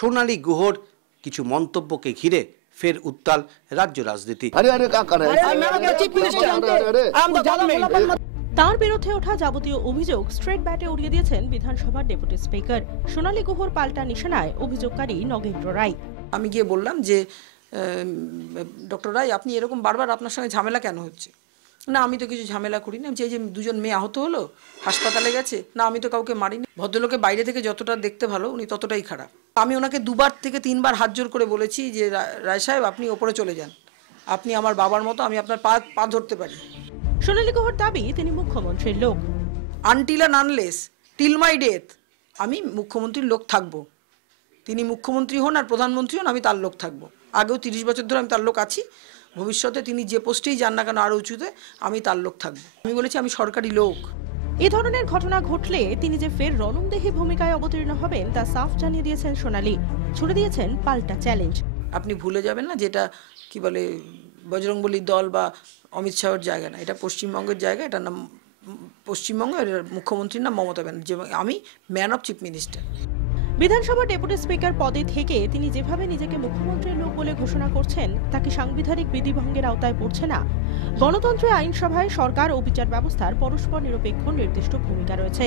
সোনালী গুহর কিছু মন্তব্যকে ঘিরে ফের উত্তাল রাজ্য রাজনীতি। তার বিরুদ্ধে ওঠা যাবতীয় অভিযোগ স্ট্রেট ব্যাটে উড়িয়ে দিয়েছেন বিধানসভার ডেপুটি স্পিকার। সোনালী গুহর পাল্টা নিশানায় অভিযোগকারী নগেন্দ্র রায়। আমি গিয়ে বললাম যে ডক্টর রায়, আপনি এরকম বারবার আপনার সঙ্গে ঝামেলা কেন হচ্ছে? না, আমি তো কিছু ঝামেলা করিনি। যে দুজন মেয়ে আহত হলো, হাসপাতালে গেছে, না আমি তো কাউকে মারিনি। ভদ্রলোকে বাইরে থেকে যতটা দেখতে ভালো, উনি ততটাই খারাপ। আমি ওনাকে 2বার থেকে 3বার হাত জোর করে বলেছি যে রায় সাহেব, আপনি ওপরে চলে যান, আপনি আমার বাবার মতো, আমি আপনার পা ধরতে পারি। সোনালী গুহর দাবি তিনি মুখ্যমন্ত্রীর লোক। Until and unless till my death আমি মুখ্যমন্ত্রীর লোক থাকবো। তিনি মুখ্যমন্ত্রী হন আর প্রধানমন্ত্রী হন, আমি তার লোক থাকবো। আগেও 30 বছর ধরে আমি তার লোক আছি, ভবিষ্যতে তিনি যে পোস্টেই যান না কেন আরও উঁচুতে, আমি তার লোক থাকবো। আমি বলেছি আমি সরকারি লোক। এ ধরনের ঘটনা ঘটলে তিনি যে ফের রণংদেহী ভূমিকায় অবতীর্ণ হবেন তা সাফ জানিয়ে দিয়েছেন সোনালী। ছুড়ে দিয়েছেন পাল্টা চ্যালেঞ্জ। আপনি ভুলে যাবেন না যেটা কি বলে বজরংবলীর দল বা অমিত শাহের জায়গা না, এটা পশ্চিমবঙ্গের জায়গা। এটার নাম পশ্চিমবঙ্গের মুখ্যমন্ত্রীর নাম মমতা ব্যানার্জি, আমি ম্যান অফ চিফ মিনিস্টার। বিধানসভার ডেপুটি স্পিকার পদে থেকে তিনি যেভাবে নিজেকে মুখ্যমন্ত্রীর লোক বলে ঘোষণা করছেন তা কি সাংবিধানিক বিধিভঙ্গের আওতায় পড়ছে না? গণতন্ত্রে আইনসভায় সরকার ও বিচার ব্যবস্থার পরস্পর নিরপেক্ষ নির্দিষ্ট ভূমিকা রয়েছে।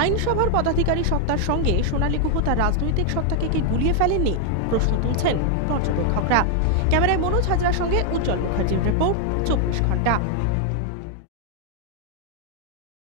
আইনসভার পদাধিকারী সত্তার সঙ্গে সোনালী গুহ তার রাজনৈতিক সত্তাকে কি গুলিয়ে ফেলেননি, প্রশ্ন তুলছেন পর্যবেক্ষকরা। ক্যামেরায় মনোজ হাজরার সঙ্গে উজ্জ্বল মুখার্জির রিপোর্ট, 24 ঘন্টা।